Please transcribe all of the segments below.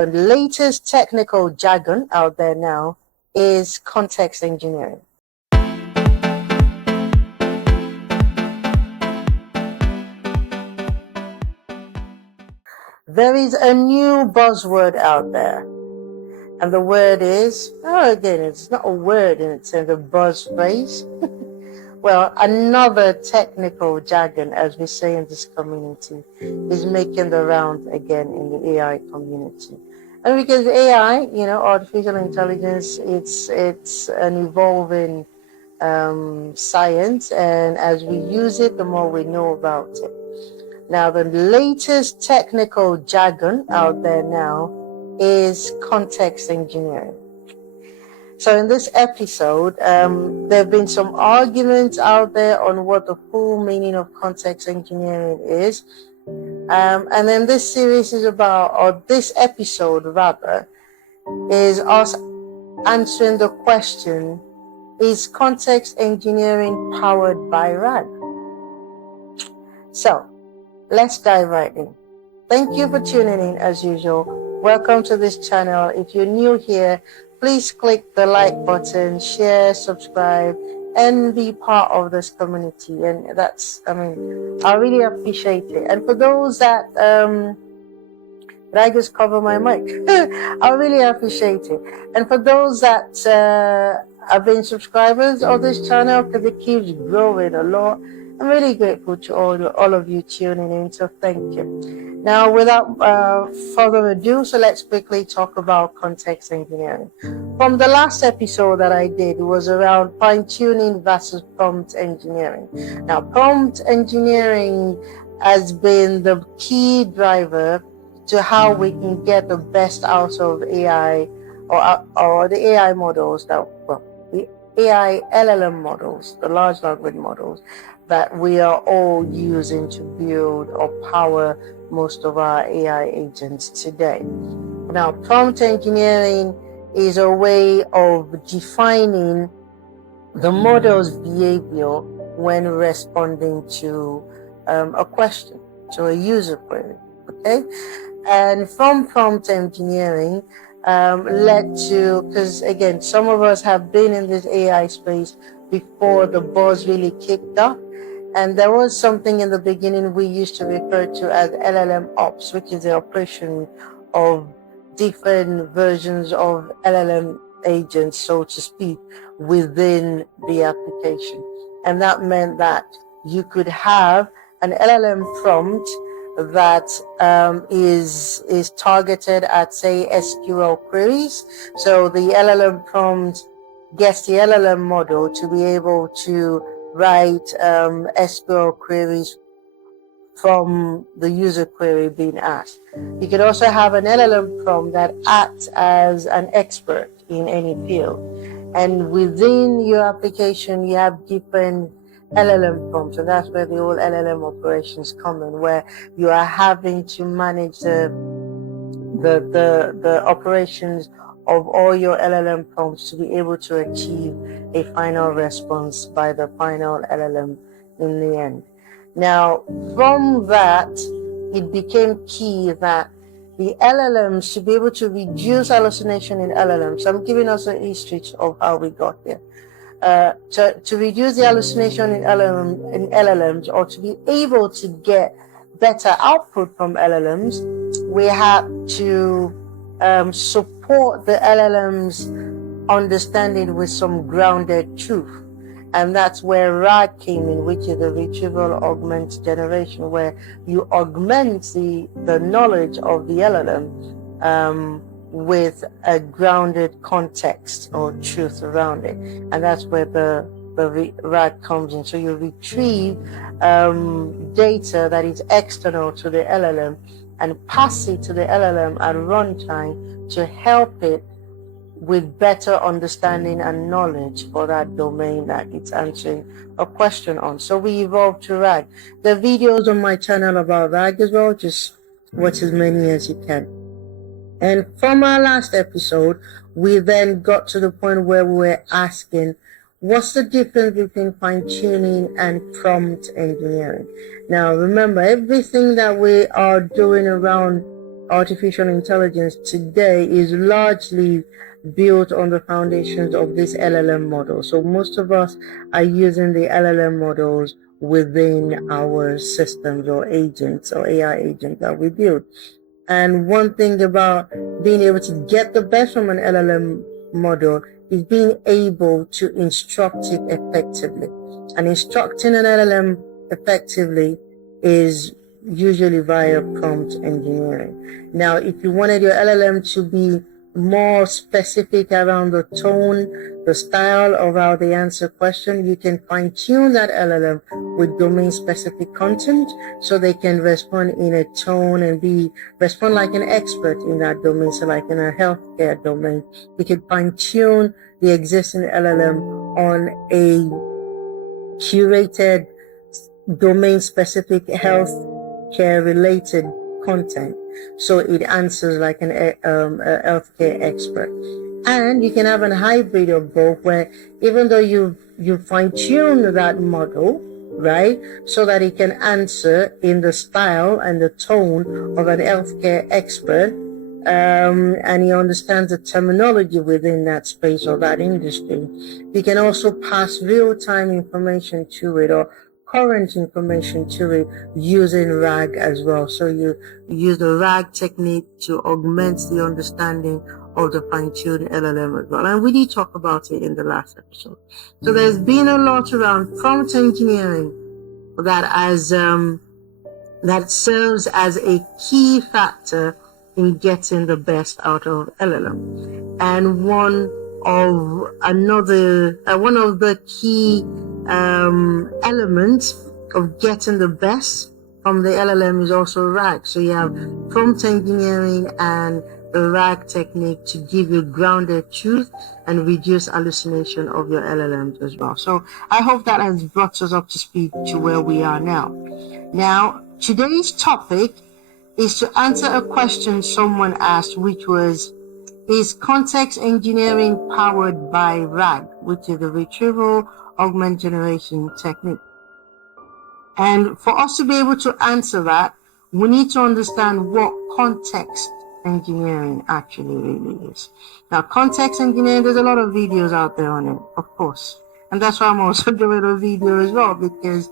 The latest technical jargon out there now is context engineering. There is a new buzzword out there, and the word is, again, it's not a word in its sense, a buzz phrase. Well, another technical jargon, as we say in this community, is making the round again in the AI community. And because AI, artificial intelligence, it's an evolving science, and as we use it, the more we know about it. Now, the latest technical jargon out there now is context engineering. So in this episode, there have been some arguments out there on what the full meaning of context engineering is. And then this series is about, or this episode rather, is us answering the question, is context engineering powered by RAG? So let's dive right in. Thank you for tuning in as usual. Welcome to this channel. If you're new here, please click the like button, share, subscribe, and be part of this community. And I really appreciate it. And for those that, did I just cover my mic? I really appreciate it. And for those that have been subscribers of this channel, because it keeps growing a lot, I'm really grateful to all of you tuning in, so thank you. Now, without further ado, so let's quickly talk about context engineering. From the last episode that I did was around fine-tuning versus prompt engineering. Now, prompt engineering has been the key driver to how we can get the best out of AI or the AI models the AI LLM models, the large language models that we are all using to build or power most of our AI agents today. Now, prompt engineering is a way of defining the model's behavior when responding to a question, to a user query, okay? And from prompt engineering led to, because again, some of us have been in this AI space before the buzz really kicked off. And there was something in the beginning we used to refer to as LLM ops, which is the operation of different versions of LLM agents, so to speak, within the application. And that meant that you could have an LLM prompt that is targeted at, say, SQL queries. So the LLM prompt gets the LLM model to be able to write SQL queries from the user query being asked. You could also have an LLM prompt that acts as an expert in any field. And within your application, you have different LLM prompts, and that's where the whole LLM operations come in, where you are having to manage the operations of all your LLM prompts to be able to achieve a final response by the final LLM in the end. Now, from that, it became key that the LLMs, to be able to reduce hallucination in LLMs, I'm giving us a history of how we got here. To reduce the hallucination in LLMs, or to be able to get better output from LLMs, we had to support the LLM's understanding with some grounded truth. And that's where RAG came in, which is the Retrieval-Augmented Generation, where you augment the knowledge of the LLM with a grounded context or truth around it. And that's where the RAG comes in. So you retrieve data that is external to the LLM and pass it to the LLM at runtime to help it with better understanding and knowledge for that domain that it's answering a question on. So we evolved to RAG. There are videos on my channel about RAG as well. Just watch as many as you can. And from our last episode, we then got to the point where we were asking, what's the difference between fine-tuning and prompt engineering? Now, remember, everything that we are doing around artificial intelligence today is largely built on the foundations of this LLM model. So most of us are using the LLM models within our systems or agents or AI agents that we build. And one thing about being able to get the best from an LLM model is being able to instruct it effectively. And instructing an LLM effectively is usually via prompt engineering. Now, if you wanted your LLM to be more specific around the tone, the style of how they answer question, you can fine tune that LLM with domain specific content so they can respond in a tone and respond like an expert in that domain. So like in a healthcare domain, you can fine tune the existing LLM on a curated domain specific healthcare related content, so it answers like a healthcare expert. And you can have a hybrid of both, where even though you fine-tune that model, right, so that it can answer in the style and the tone of an healthcare expert, and he understands the terminology within that space or that industry, you can also pass real-time information to it or current information to it using RAG as well. So you use the RAG technique to augment the understanding of the fine-tuned LLM as well. And we did talk about it in the last episode. So there's been a lot around prompt engineering that serves as a key factor in getting the best out of LLM. And one of the key elements of getting the best from the LLM is also RAG. So you have prompt engineering and the RAG technique to give you grounded truth and reduce hallucination of your LLMs as well. So I hope that has brought us up to speed to where we are now. Now, today's topic is to answer a question someone asked, which was, is context engineering powered by RAG, which is the Retrieval-Augmented Generation technique? And for us to be able to answer that, we need to understand what context engineering actually really is. Now, context engineering, there's a lot of videos out there on it, of course. And that's why I'm also doing a video as well, because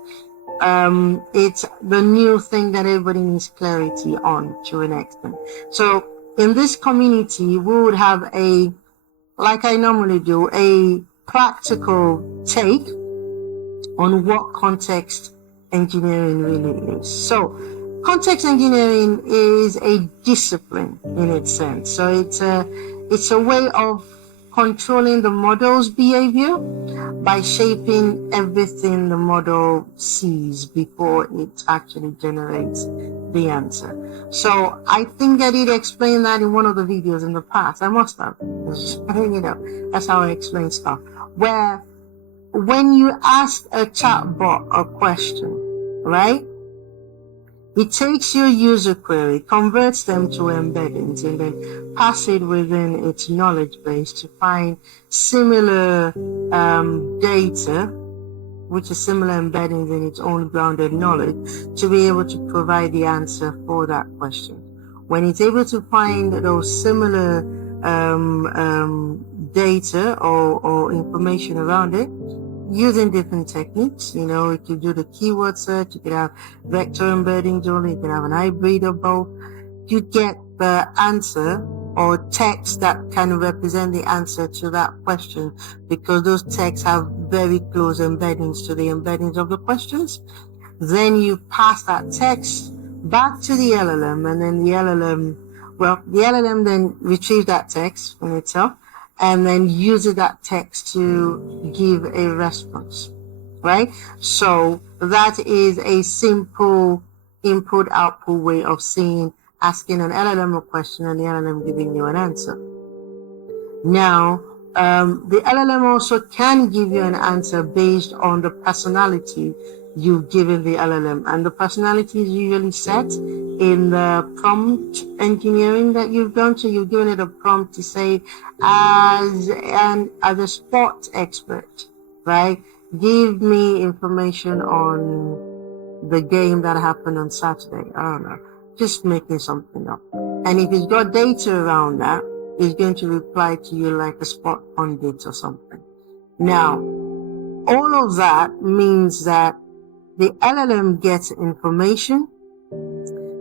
it's the new thing that everybody needs clarity on to an extent. So in this community, we would have like I normally do, a practical take on what context engineering really is. So context engineering is a discipline in its sense. So it's a way of controlling the model's behavior by shaping everything the model sees before it actually generates the answer. So I think I did explain that in one of the videos in the past. I must have. That's how I explain stuff. Where when you ask a chatbot a question, right? It takes your user query, converts them to embeddings, and then pass it within its knowledge base to find similar data, which is similar embeddings in its own grounded knowledge, to be able to provide the answer for that question. When it's able to find those similar data or information around it, using different techniques, you could do the keyword search, you could have vector embeddings only, you can have an hybrid of both. You get the answer or text that can represent the answer to that question, because those texts have very close embeddings to the embeddings of the questions. Then you pass that text back to the LLM, and then the LLM then retrieves that text from itself and then uses that text to give a response, right? So that is a simple input-output way of asking an LLM a question and the LLM giving you an answer. Now, the LLM also can give you an answer based on the personality you've given the LLM, and the personality is usually set in the prompt engineering that you've done. So you've given it a prompt to say, as a sport expert, right? Give me information on the game that happened on Saturday. I don't know. just making something up. And if it's got data around that, it's going to reply to you like a spot pundit or something. Now, all of that means that the LLM gets information,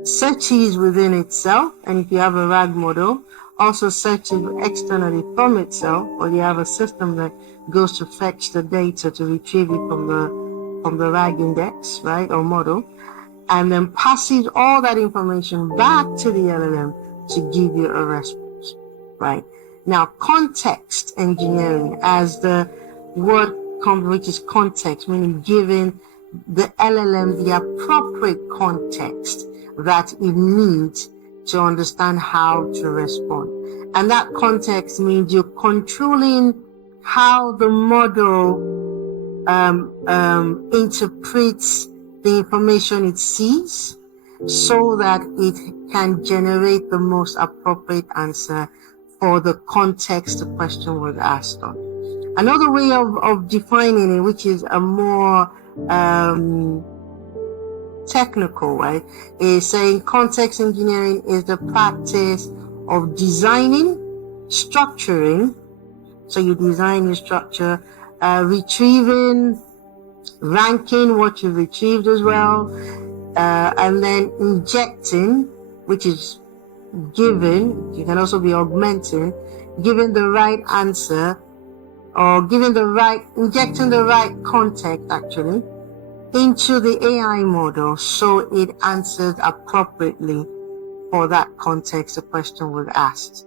searches within itself, and if you have a RAG model, also searches externally from itself, or you have a system that goes to fetch the data to retrieve it from the RAG index, right, or model, and then passes all that information back to the LLM to give you a response, right? Now, context engineering, as the word comes, which is context, meaning giving the LLM the appropriate context that it needs to understand how to respond. And that context means you're controlling how the model interprets the information it sees so that it can generate the most appropriate answer for the context the question was asked on. Another way of defining it, which is a more technical way, is saying context engineering is the practice of designing, structuring, so you design your structure, retrieving, ranking what you retrieved as well, and then injecting, which is giving, you can also be augmenting, giving the right answer, or injecting the right context actually into the AI model so it answers appropriately for that context the question was asked.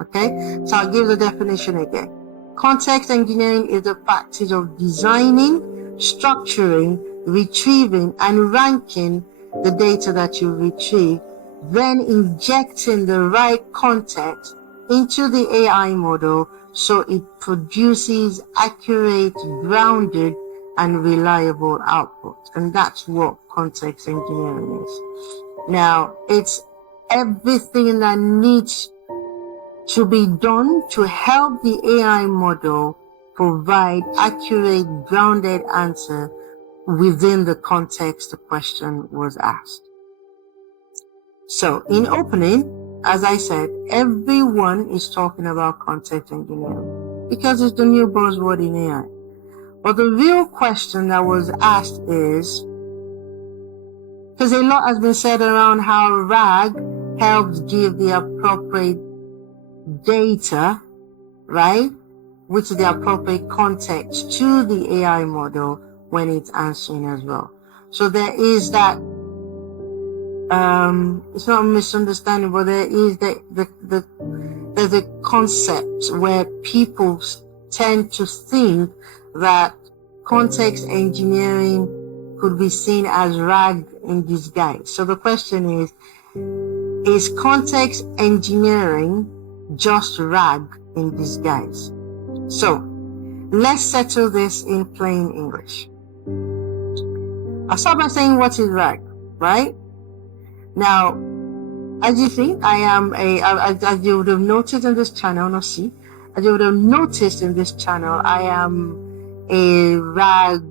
Okay, so I'll give the definition again. Context engineering is the practice of designing, structuring, retrieving, and ranking the data that you retrieve, then injecting the right context into the AI model so it produces accurate, grounded, and reliable output. And that's what context engineering is. Now, it's everything that needs to be done to help the AI model provide accurate, grounded answer within the context the question was asked. So, in opening, as I said, everyone is talking about context engineering because it's the new buzzword in AI. But the real question that was asked is, because a lot has been said around how RAG helps give the appropriate data, right, which is the appropriate context to the AI model when it's answering as well. So there is that, it's not a misunderstanding, but there is there's a concept where people tend to think that context engineering could be seen as RAG in disguise. So the question is context engineering just RAG in disguise? So let's settle this in plain English. I'll start by saying what is RAG, right? Now, as you see, I am as you would have noticed in this channel, as you would have noticed in this channel, I am a RAG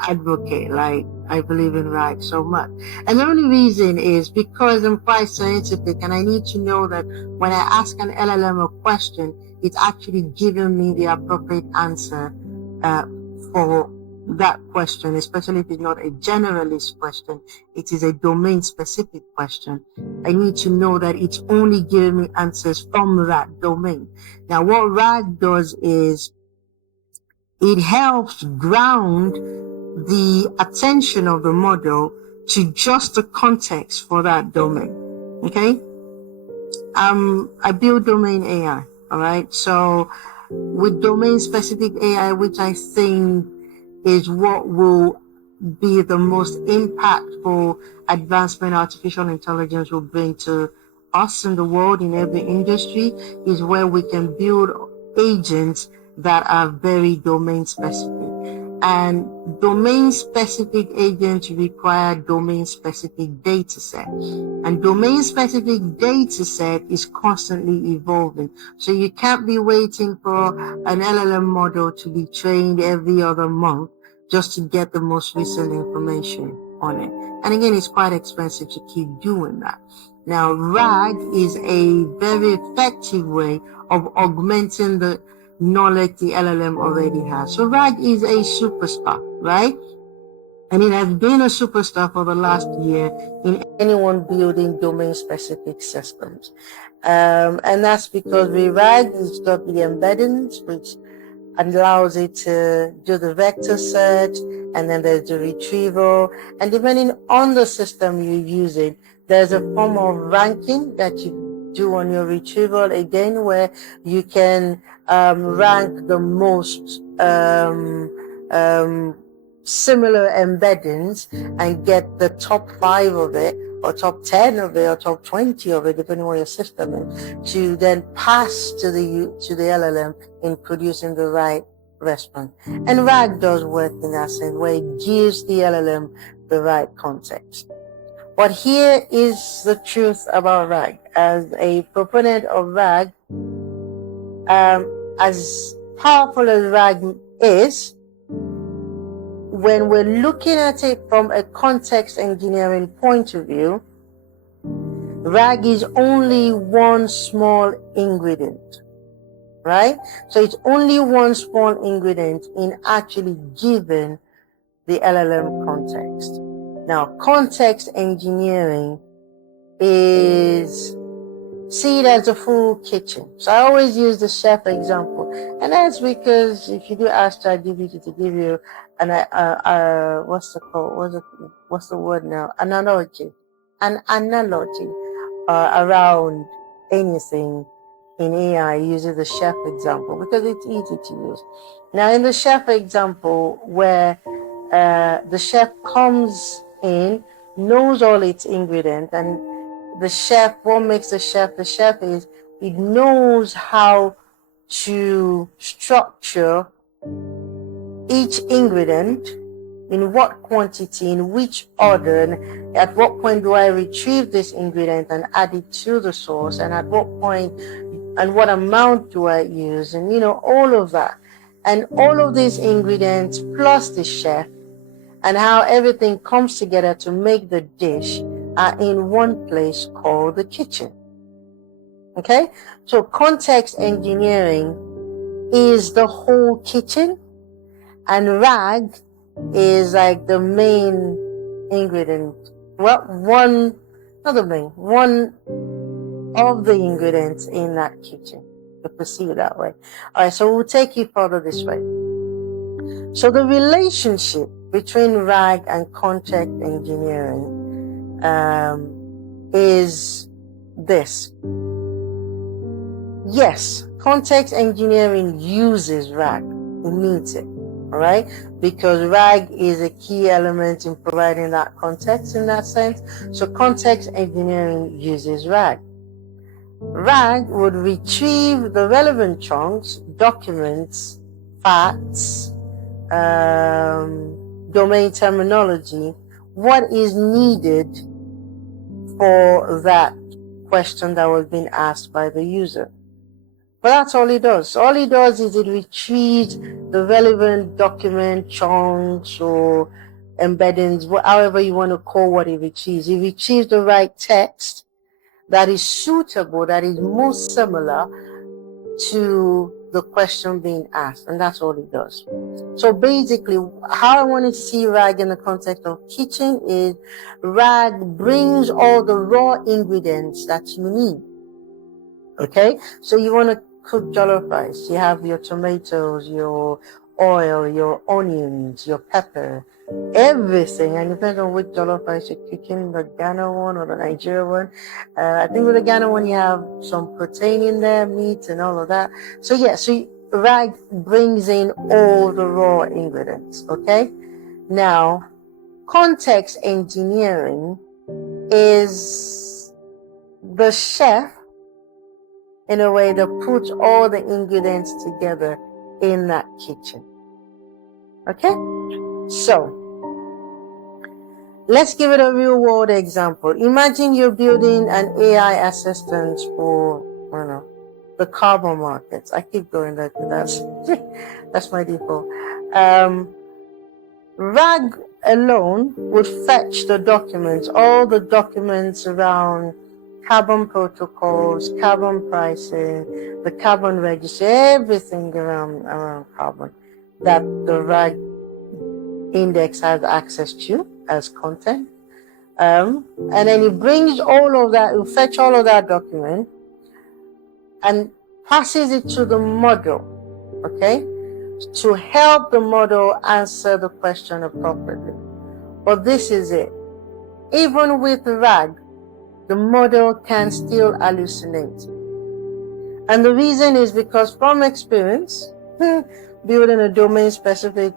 advocate. Like, I believe in RAG so much. And the only reason is because I'm quite scientific and I need to know that when I ask an LLM a question, it's actually giving me the appropriate answer for that question, especially if it's not a generalist question, it is a domain-specific question. I need to know that it's only giving me answers from that domain. Now, what RAG does is it helps ground the attention of the model to just the context for that domain. Okay? I build domain AI, all right? So with domain-specific AI, which I think is what will be the most impactful advancement artificial intelligence will bring to us in the world, in every industry, is where we can build agents that are very domain-specific. And domain-specific agents require domain-specific data set. And domain-specific data set is constantly evolving. So you can't be waiting for an LLM model to be trained every other month just to get the most recent information. on it. And again, it's quite expensive to keep doing that. Now, RAG is a very effective way of augmenting the knowledge the LLM already has. So RAG is a superstar, right? And it has been a superstar for the last year in anyone building domain-specific systems. And that's because with RAG, it's got the embeddings, which allows it to do the vector search, and then there's the retrieval. And depending on the system you're using, there's a form of ranking that you do on your retrieval, again, where you can rank the most similar embeddings and get the top 5 of it, or top 10 of it, or top 20 of it, depending on your system is, to then pass to the LLM in producing the right response. And RAG does work in that sense, where it gives the LLM the right context. But here is the truth about RAG. As a proponent of RAG, as powerful as RAG is, when we're looking at it from a context engineering point of view, RAG is only one small ingredient, right? So it's only one small ingredient in actually giving the LLM context. Now, context engineering is seen as a full kitchen. So I always use the chef example, and that's because if you do ask ChatGPT to give you an what's the word now? An analogy around anything in AI, uses the chef example because it's easy to use. Now, in the chef example, where the chef comes in, knows all its ingredients, and the chef, what makes the chef is it knows how to structure each ingredient, in what quantity, in which order, and at what point do I retrieve this ingredient and add it to the sauce, and at what point and what amount do I use, and all of that. And all of these ingredients plus the chef and how everything comes together to make the dish are in one place called the kitchen. Okay? So context engineering is the whole kitchen, and RAG is like the main ingredient. Well, one of the ingredients in that kitchen. To perceive it that way. All right, so we'll take you further this way. So the relationship between RAG and context engineering is this. Yes, context engineering uses RAG. It needs it, all right? Because RAG is a key element in providing that context in that sense. So context engineering uses RAG. RAG would retrieve the relevant chunks, documents, facts, domain terminology, what is needed for that question that was being asked by the user. But that's all it does. All it does is it retrieves the relevant document, chunks, or embeddings, however you want to call what it retrieves. It retrieves the right text that is suitable, that is most similar to the question being asked, and that's all it does. So basically, how I want to see RAG in the context of kitchen is RAG brings all the raw ingredients that you need. Okay, so you want to cook jollof rice, you have your tomatoes, your oil, your onions, your pepper, everything, and it depends on which jollof rice you're cooking, the Ghana one or the Nigeria one. I think with the Ghana one you have some protein in there, meat and all of that. So yeah, so RAG brings in all the raw ingredients. Okay, now context engineering is the chef in a way that puts all the ingredients together in that kitchen. Okay, so let's give it a real world example. Imagine you're building an AI assistant for, I don't know, the carbon markets. I keep going there because that's my default. RAG alone would fetch the documents, all the documents around carbon protocols, carbon pricing, the carbon register, everything around carbon that the RAG index has access to as content. And then it brings all of that, it will fetch all of that document and passes it to the model, okay, to help the model answer the question appropriately. But this is it. Even with RAG, the model can still hallucinate. And the reason is because from experience, building a domain-specific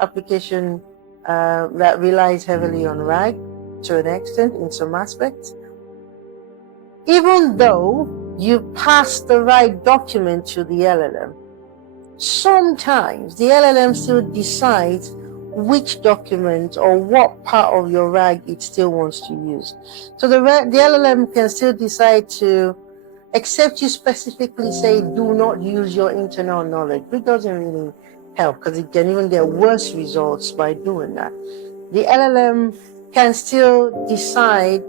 application that relies heavily on RAG to an extent in some aspects, even though you pass the right document to the LLM, sometimes the LLM still decides which document or what part of your RAG it still wants to use. So the LLM can still decide to, except you specifically say do not use your internal knowledge, which doesn't really help because it can even get worse results by doing that. The LLM can still decide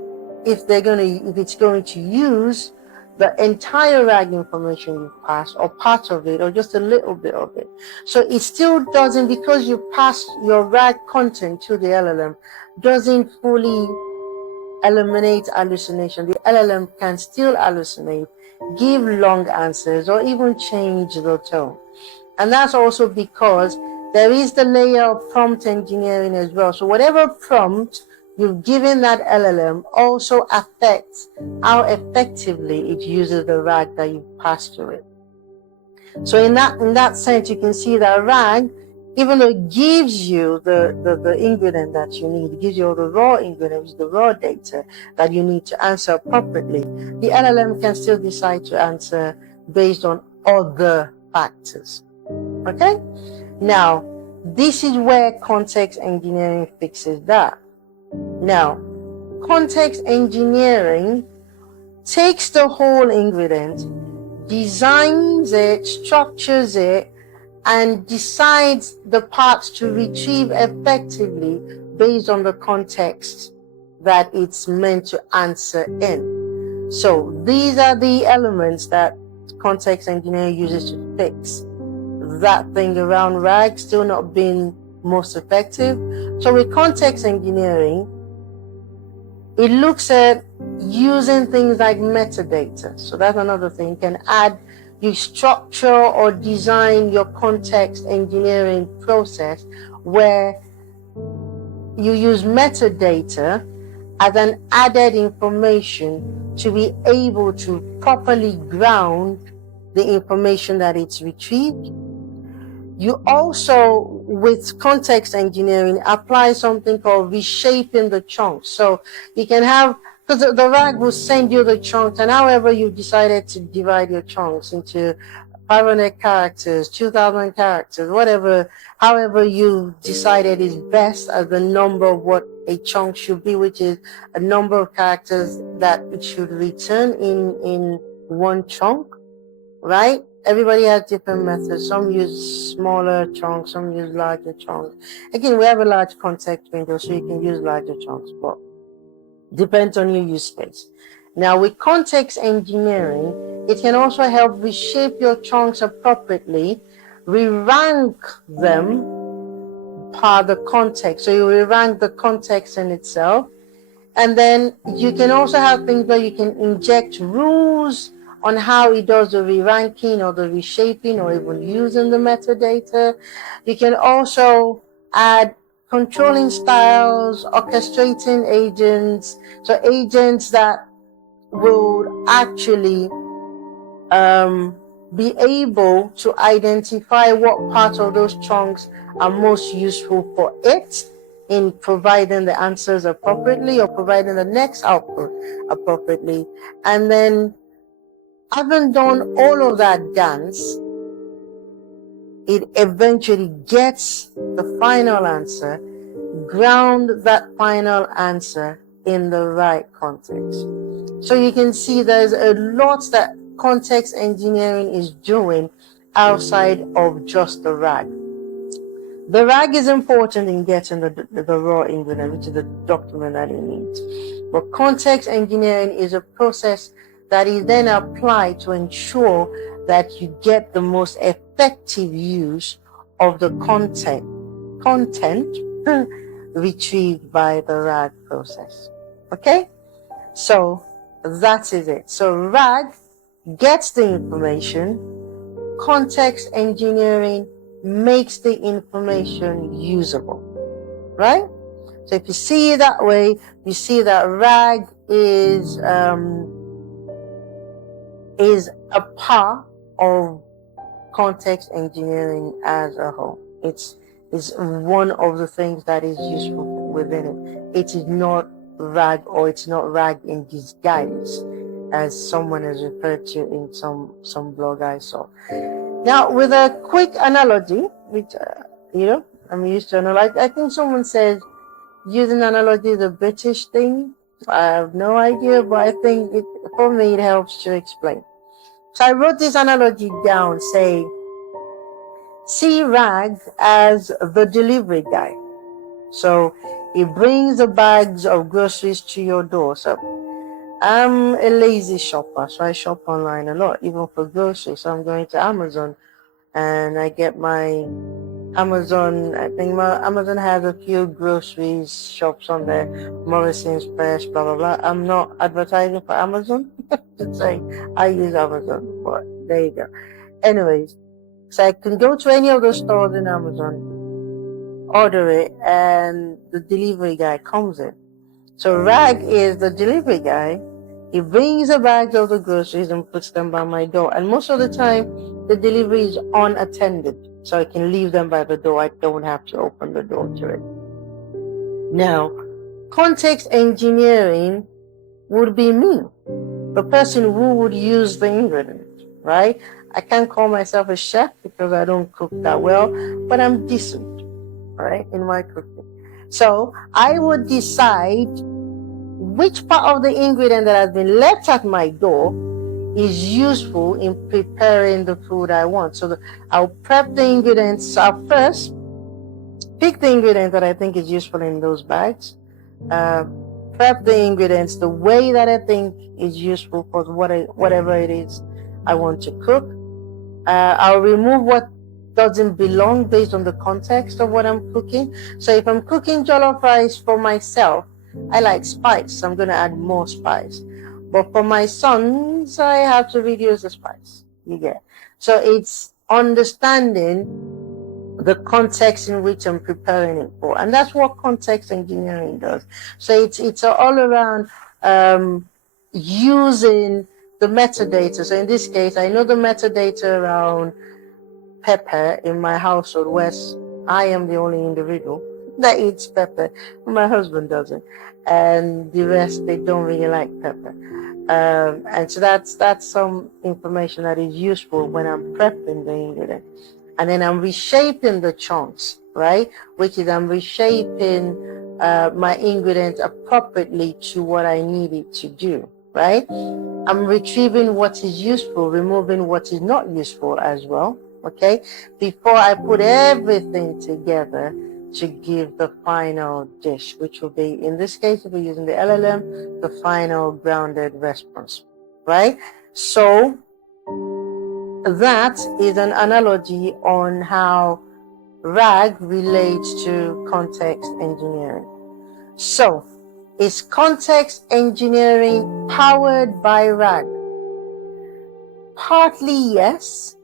if it's going to use the entire RAG information you pass, or part of it, or just a little bit of it. So it still doesn't, because you pass your RAG content to the LLM, doesn't fully eliminate hallucination. The LLM can still hallucinate, give long answers, or even change the tone. And that's also because there is the layer of prompt engineering as well. So whatever prompt you've given that LLM also affects how effectively it uses the RAG that you passed to it. So in that sense, you can see that RAG, even though it gives you the ingredient that you need, it gives you all the raw ingredients, the raw data that you need to answer appropriately, the LLM can still decide to answer based on other factors. Okay? Now, this is where context engineering fixes that. Now, context engineering takes the whole ingredient, designs it, structures it, and decides the parts to retrieve effectively based on the context that it's meant to answer in. So these are the elements that context engineering uses to fix that thing around RAG still not being most effective. So with context engineering, it looks at using things like metadata. So that's another thing. You can add, you structure or design your context engineering process where you use metadata as an added information to be able to properly ground the information that it's retrieved. You also, with context engineering, apply something called reshaping the chunks. So you can have, because the RAG will send you the chunks, and however you decided to divide your chunks into 500 characters, 2,000 characters, whatever, however you decided is best as the number of what a chunk should be, which is a number of characters that it should return in one chunk, right? Everybody has different methods. Some use smaller chunks, some use larger chunks. Again, we have a large context window, so you can use larger chunks, but depends on your use case. Now, with context engineering, it can also help reshape your chunks appropriately, re-rank them per the context. So you re-rank the context in itself. And then you can also have things where you can inject rules on how it does the re-ranking or the reshaping or even using the metadata. You can also add controlling styles, orchestrating agents, so agents that will actually be able to identify what parts of those chunks are most useful for it in providing the answers appropriately or providing the next output appropriately. And then, having done all of that dance, it eventually gets the final answer, ground that final answer in the right context. So you can see there's a lot that context engineering is doing outside of just the RAG. The RAG is important in getting the raw ingredient, which is the document that it needs. But context engineering is a process that is then applied to ensure that you get the most effective use of the content retrieved by the RAG process. Okay? So that is it. So RAG gets the information, context engineering makes the information usable, right? So if you see it that way, you see that RAG is a part of context engineering as a whole. It's one of the things that is useful within it. It is not RAG, or it's not RAG in disguise, as someone has referred to in some blog I saw. Now, with a quick analogy, which I'm used to analyze. I think someone says using analogy is a British thing. I have no idea, but I think for me it helps to explain. So I wrote this analogy down, say, see RAG as the delivery guy. So he brings the bags of groceries to your door. So I'm a lazy shopper, so I shop online a lot, even for groceries. So I'm going to Amazon and I get my Amazon. I think Amazon has a few groceries shops on there, Morrison's, Fresh, blah blah blah. I'm not advertising for Amazon. Just saying I use Amazon, but there you go. Anyways, so I can go to any of the stores in Amazon, order it, and the delivery guy comes in. So RAG is the delivery guy. He brings the bags of the groceries and puts them by my door. And most of the time, the delivery is unattended. So I can leave them by the door. I don't have to open the door to it. Now, context engineering would be me, the person who would use the ingredients, right? I can't call myself a chef because I don't cook that well, but I'm decent, right, in my cooking. So I would decide which part of the ingredient that has been left at my door is useful in preparing the food I want. So I'll prep the ingredients. So I'll first pick the ingredient that I think is useful in those bags, prep the ingredients the way that I think is useful for whatever it is I want to cook. I'll remove what doesn't belong based on the context of what I'm cooking. So if I'm cooking jollof rice for myself, I like spice, so I'm going to add more spice. But for my sons, I have to reduce the spice. You get. So it's understanding the context in which I'm preparing it for, and that's what context engineering does. So it's all around using the metadata. So in this case, I know the metadata around pepper in my household, where I am the only individual that eats pepper. My husband doesn't, and the rest, they don't really like pepper. And so that's some information that is useful when I'm prepping the ingredient. And then I'm reshaping the chunks, right? Which is I'm reshaping my ingredient appropriately to what I need it to do, right? I'm retrieving what is useful, removing what is not useful as well, okay? Before I put everything together to give the final dish, which will be, in this case, if we're using the LLM, the final grounded response, right? So that is an analogy on how RAG relates to context engineering. So, is context engineering powered by RAG? Partly yes,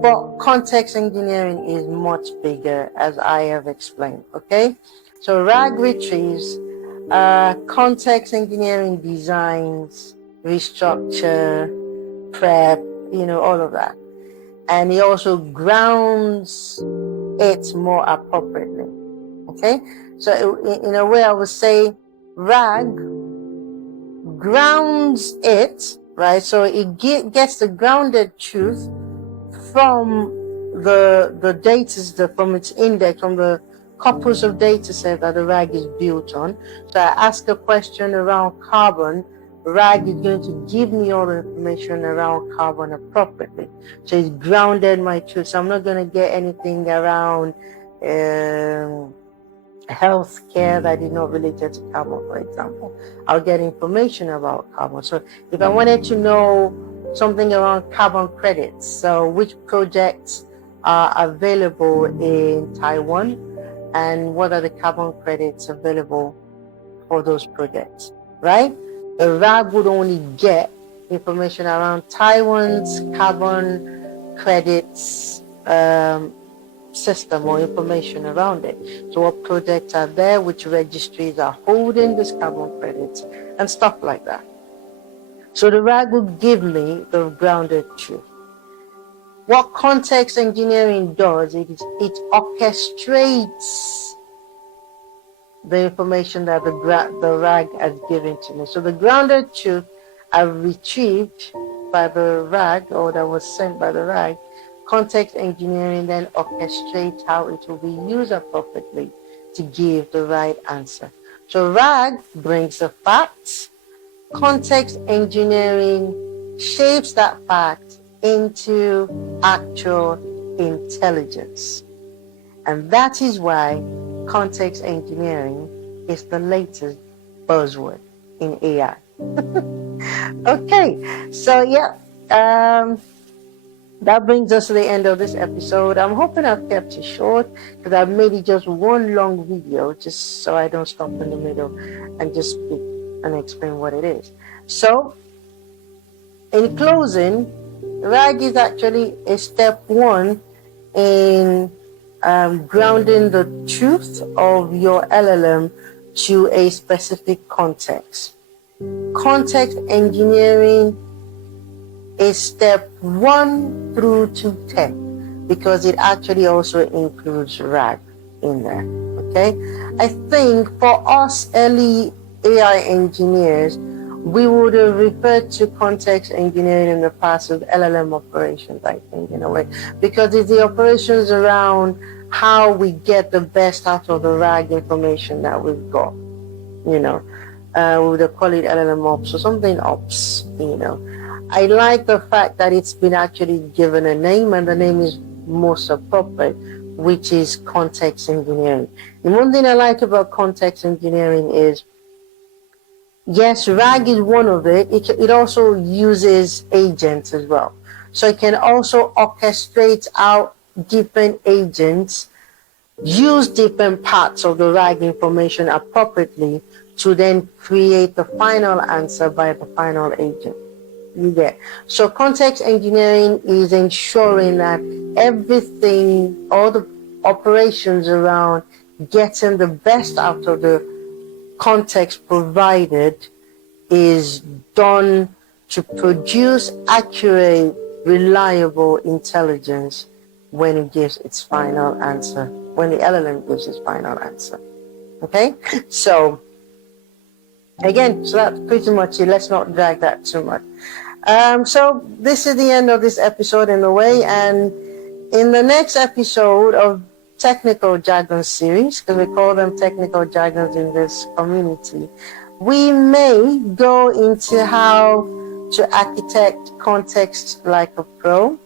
but context engineering is much bigger, as I have explained, okay? So RAG retrieves, context engineering designs, restructure, prep, all of that. And it also grounds it more appropriately, okay? So in a way, I would say RAG grounds it, right? So it gets the grounded truth from the data, from its index, from the corpus of data set that the RAG is built on. So I ask a question around carbon, RAG is going to give me all the information around carbon appropriately. So it's grounded my truth. So I'm not going to get anything around healthcare that is not related to carbon, for example. I'll get information about carbon. So if I wanted to know something around carbon credits, so which projects are available in Taiwan and what are the carbon credits available for those projects, right? The RAG would only get information around Taiwan's carbon credits system or information around it. So what projects are there, which registries are holding these carbon credits and stuff like that. So the RAG will give me the grounded truth. What context engineering does, it orchestrates the information that the RAG has given to me. So the grounded truth I retrieved by the RAG, or that was sent by the RAG. Context engineering then orchestrates how it will be used appropriately to give the right answer. So RAG brings the facts. Context engineering shapes that fact into actual intelligence. And that is why context engineering is the latest buzzword in AI. Okay, so yeah, that brings us to the end of this episode. I'm hoping I've kept it short because I've made it just one long video just so I don't stop in the middle and just speak and explain what it is. So, in closing, RAG is actually a step one in grounding the truth of your LLM to a specific context. Context engineering is step 1 through to 10 because it actually also includes RAG in there. Okay, I think for us early AI engineers, we would have referred to context engineering in the past as LLM operations, I think, in a way, because it's the operations around how we get the best out of the RAG information that we've got. We would call it LLM ops or something ops, I like the fact that it's been actually given a name, and the name is most appropriate, which is context engineering. And one thing I like about context engineering is, yes, RAG is one of it. It also uses agents as well. So it can also orchestrate out different agents, use different parts of the RAG information appropriately to then create the final answer by the final agent. You get. So context engineering is ensuring that everything, all the operations around getting the best out of the context provided is done to produce accurate, reliable intelligence when it gives its final answer, when the LLM gives its final answer. Okay? So, again, so that's pretty much it. Let's not drag that too much. So this is the end of this episode in a way, and in the next episode of Technical Jargons Series, because we call them Technical Jargons in this community, we may go into how to architect context like a pro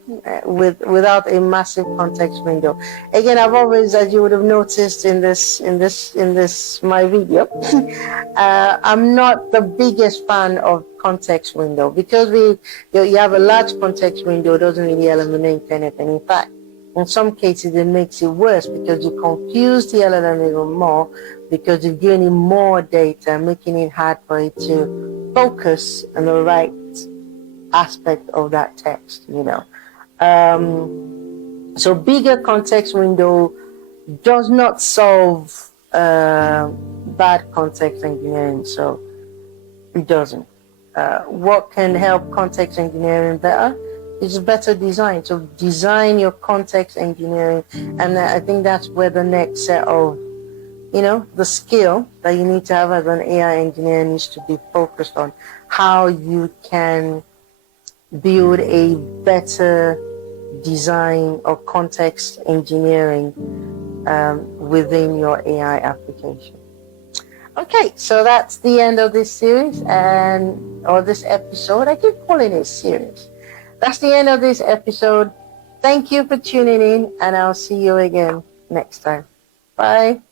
without a massive context window. Again, I've always, as you would have noticed in this my video, I'm not the biggest fan of context window because you have a large context window doesn't really eliminate anything. In fact, in some cases it makes it worse because you confuse the LLM even more because you're giving it more data, making it hard for it to focus on the right aspect of that text, So bigger context window does not solve bad context engineering, so it doesn't. What can help context engineering better is better design. So design your context engineering, and I think that's where the next set of, the skill that you need to have as an AI engineer needs to be focused on how you can build a better design of context engineering within your AI application. Okay, so that's the end of this series or this episode. I keep calling it series. That's the end of this episode. Thank you for tuning in, and I'll see you again next time. Bye.